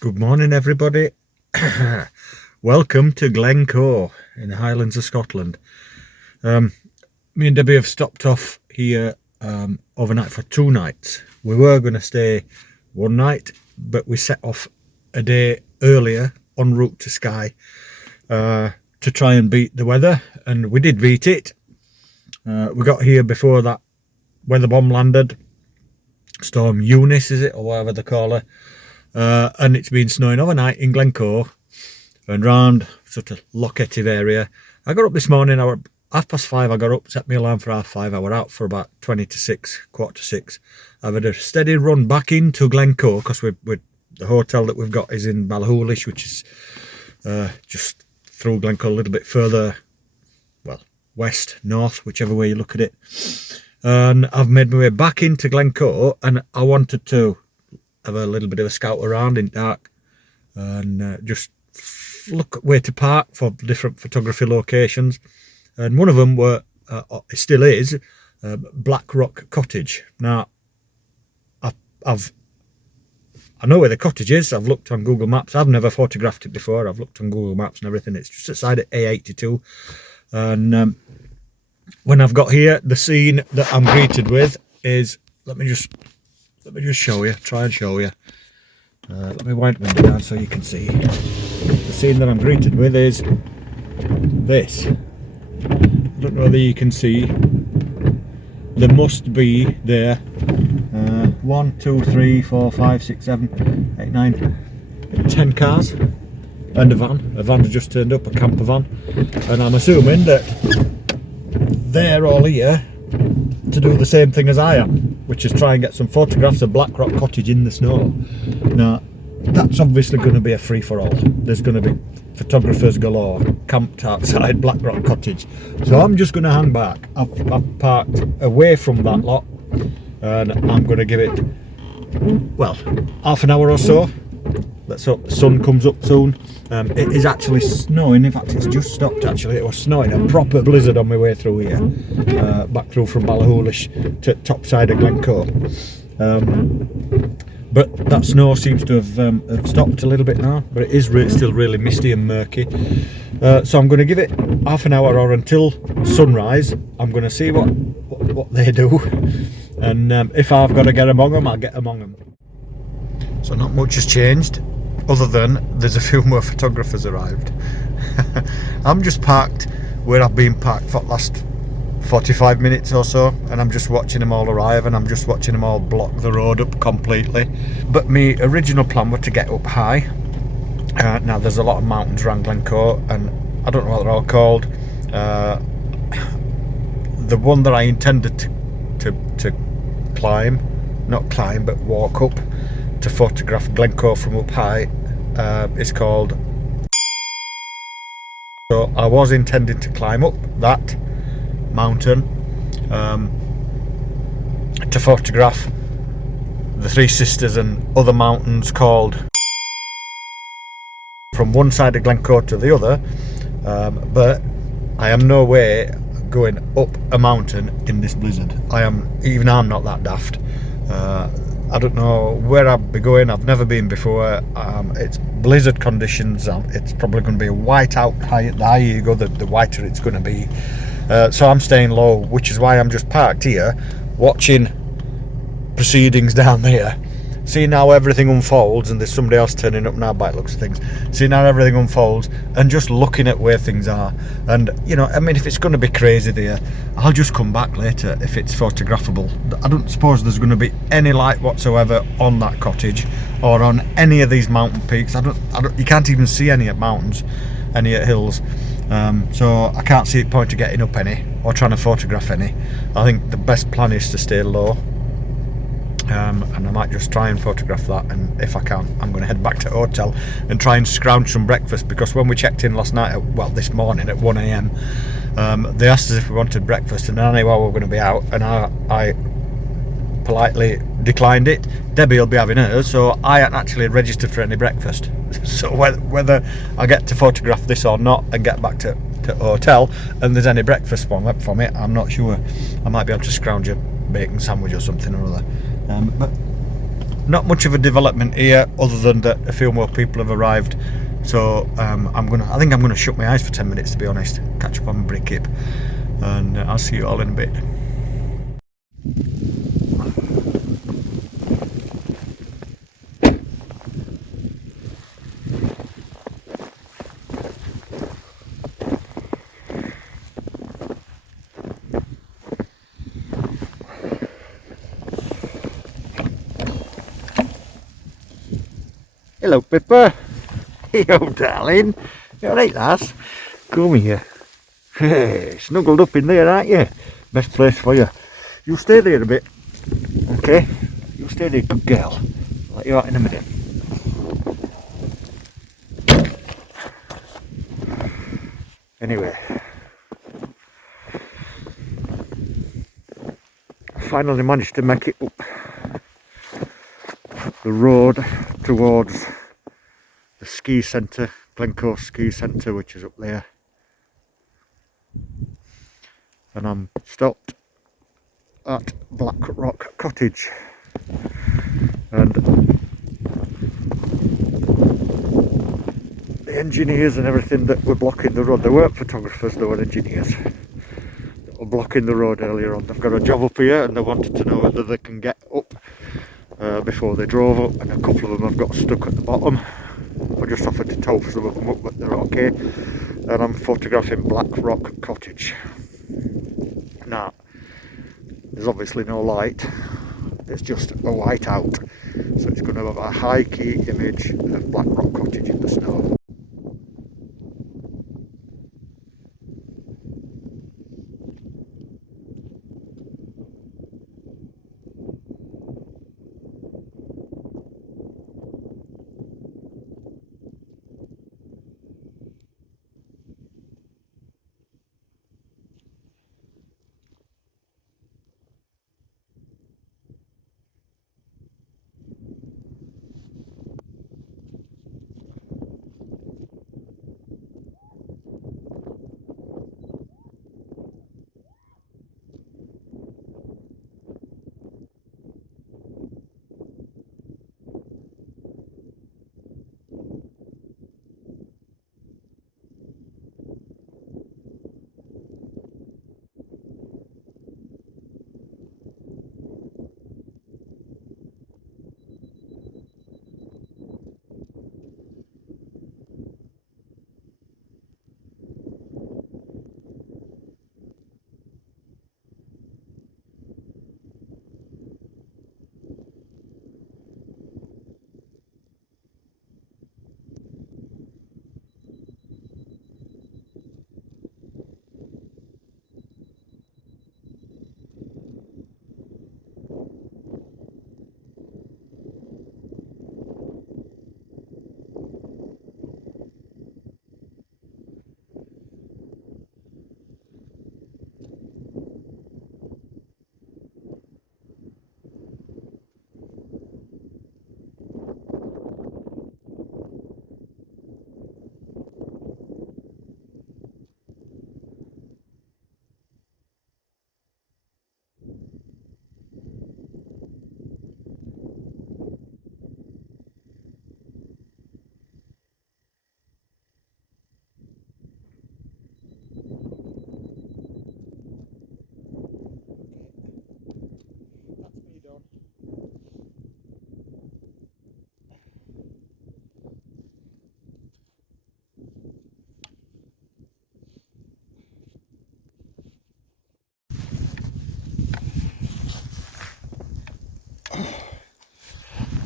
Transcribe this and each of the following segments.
Good morning, everybody. Welcome to Glencoe in the Highlands of Scotland. Me and Debbie have stopped off here overnight for 2 nights. We were going to stay 1 night, but we set off a day earlier en route to Skye to try and beat the weather, and we did beat it. We got here before that weather bomb landed. Storm Eunice, is it, or whatever they call her. And it's been snowing overnight in Glencoe and round sort of Loch Etive area. I got up this morning, 5:30 I got up, set my alarm for 5:30. I were out for about 20 to 6, quarter to 6. I've had a steady run back into Glencoe because the hotel that we've got is in Buachaille, which is just through Glencoe a little bit further, well, west, north, whichever way you look at it. And I've made my way back into Glencoe, and I wanted to have a little bit of a scout around in dark and just look at where to park for different photography locations. And one of them it still is Black Rock Cottage. Now I know where the cottage is. I've looked on Google Maps. I've never photographed it before. I've looked on Google Maps and everything. It's just outside of A82. And when I've got here, the scene that I'm greeted with is, let me just show you, try and show you. Let me wind the window down so you can see. The scene that I'm greeted with is this. I don't know whether you can see. There must be there 1, 2, 3, 4, 5, 6, 7, 8, 9, 10 cars and a van. A van has just turned up, a camper van, and I'm assuming that they're all here to do the same thing as I am, which is try and get some photographs of Black Rock Cottage in the snow. Now that's obviously going to be a free-for-all. There's going to be photographers galore camped outside Black Rock Cottage, so I'm just going to hang back. I've parked away from that lot, and I'm going to give it, well, half an hour or so. Let's hope the sun comes up soon. It is actually snowing. In fact, it's just stopped. Actually, it was snowing a proper blizzard on my way through here, back through from Buachaille to top side of Glencoe. But that snow seems to have stopped a little bit now, but it is still really misty and murky. So I'm going to give it half an hour or until sunrise. I'm going to see what they do, and if I've got to get among them, I'll get among them. So not much has changed, other than there's a few more photographers arrived. I'm just parked where I've been parked for the last 45 minutes or so, and I'm just watching them all arrive, and I'm just watching them all block the road up completely. But my original plan was to get up high. Now there's a lot of mountains around Glencoe, and I don't know what they're all called. The one that I intended to climb, not climb but walk up to photograph Glencoe from up high, is called. So I was intending to climb up that mountain to photograph the Three Sisters and other mountains called from one side of Glencoe to the other, but I am no way going up a mountain in this blizzard. I'm not that daft. I don't know where I'd be going. I've never been before. It's blizzard conditions. It's probably going to be a white out. The higher you go, the whiter it's going to be. So I'm staying low, which is why I'm just parked here, watching proceedings down there, seeing how everything unfolds. And there's somebody else turning up now by the looks of things. Seeing how everything unfolds and just looking at where things are. And I mean, if it's going to be crazy there, I'll just come back later if it's photographable. I don't suppose there's going to be any light whatsoever on that cottage or on any of these mountain peaks. You can't even see any at mountains, any at hills. So I can't see the point of getting up any or trying to photograph any. I think the best plan is to stay low, and I might just try and photograph that, and if I can, I'm going to head back to the hotel and try and scrounge some breakfast, because when we checked in last night, this morning at 1 AM, they asked us if we wanted breakfast, and I knew we were going to be out, and I politely declined it. Debbie will be having hers, so I hadn't actually registered for any breakfast. So whether I get to photograph this or not and get back to the hotel and there's any breakfast from it, I'm not sure. I might be able to scrounge a bacon sandwich or something or other. But not much of a development here, other than that a few more people have arrived. So I think I'm gonna shut my eyes for 10 minutes, to be honest, catch up on my brick and I'll see you all in a bit. Hello, Pippa. Yo, darling. You alright, lass? Come here. Hey, snuggled up in there, aren't you? Best place for you. You stay there a bit. Okay? You stay there, good girl. I'll let you out in a minute. Anyway. I finally managed to make it up the road towards the ski centre, Glencoe ski centre, which is up there. And I'm stopped at Black Rock Cottage, and the engineers and everything that were blocking the road, they weren't photographers, they were engineers that were blocking the road earlier on. They've got a job up here and they wanted to know whether they can get up before they drove up, and a couple of them have got stuck at the bottom. I just offered to tow some of them up, but they're okay. And I'm photographing Black Rock Cottage. Now, there's obviously no light, it's just a white out, so it's going to have a high key image of Black Rock Cottage in the snow.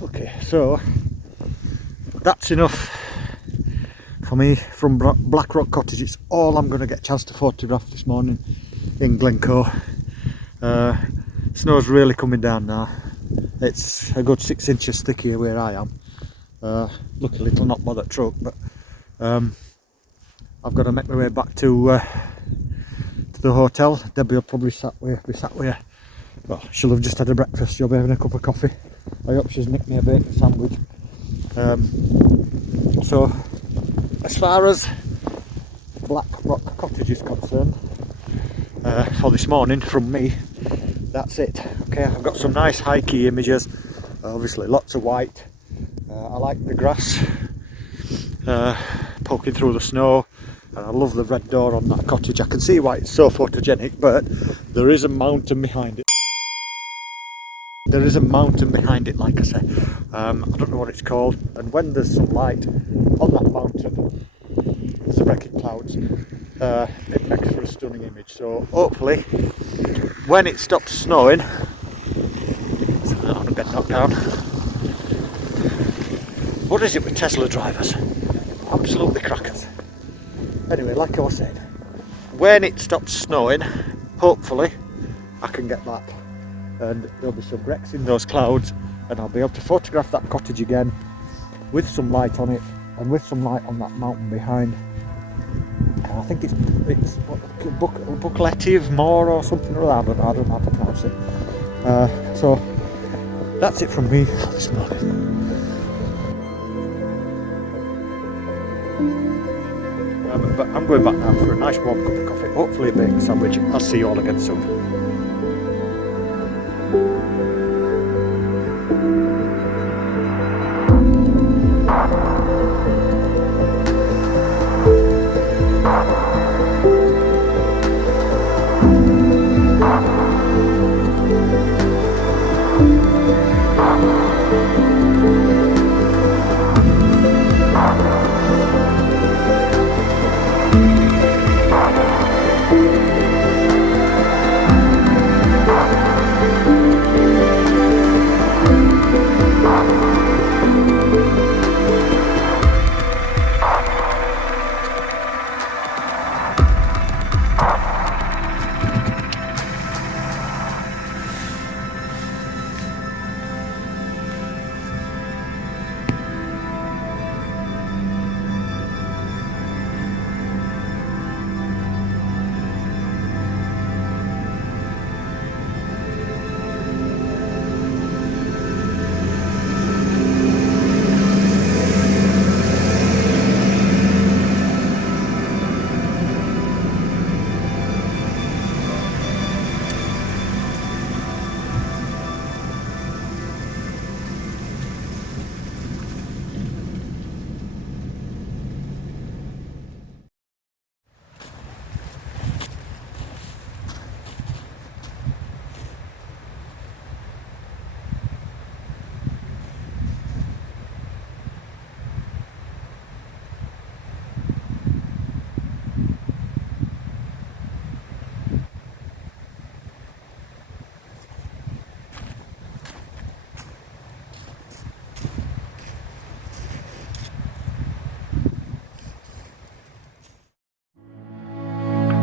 Okay, so that's enough for me from Black Rock Cottage. It's all I'm going to get a chance to photograph this morning in Glencoe. Snow's really coming down now. It's a good 6 inches thick here where I am. Luckily it'll not bother truck, but I've got to make my way back to the hotel. Debbie will probably be sat with her. Well, she'll have just had a breakfast, she'll be having a cup of coffee. I hope she's nicked me a bacon sandwich. So, as far as Black Rock Cottage is concerned, for this morning from me, that's it. Okay, I've got some nice high key images Obviously lots of white. I like the grass poking through the snow, and I love the red door on that cottage. I can see why it's so photogenic, but there is a mountain behind it. There is a mountain behind it, like I say. I don't know what it's called, and when there's some light on that mountain, there's a break in clouds, it makes for a stunning image. So hopefully when it stops snowing, so I don't want to get knocked down. What is it with Tesla drivers? Absolutely crackers. Anyway, like I was saying, when it stops snowing, hopefully I can get back and there'll be some wrecks in those clouds, and I'll be able to photograph that cottage again with some light on it and with some light on that mountain behind. I think it's Buachaille Etive More or something like that. I don't know how to pronounce it. So that's it from me this morning. But I'm going back now for a nice warm cup of coffee, hopefully a bacon sandwich. I'll see you all again soon.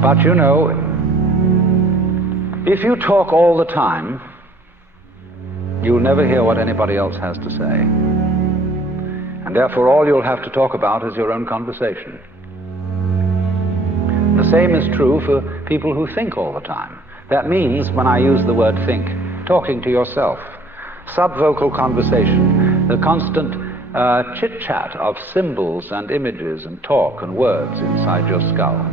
But you know, if you talk all the time, you'll never hear what anybody else has to say. And therefore all you'll have to talk about is your own conversation. The same is true for people who think all the time. That means, when I use the word think, talking to yourself. Subvocal conversation, the constant chit-chat of symbols and images and talk and words inside your skull.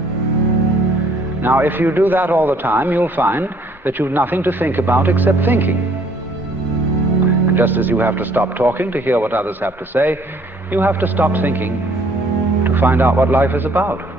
Now, if you do that all the time, you'll find that you've nothing to think about except thinking. And just as you have to stop talking to hear what others have to say, you have to stop thinking to find out what life is about.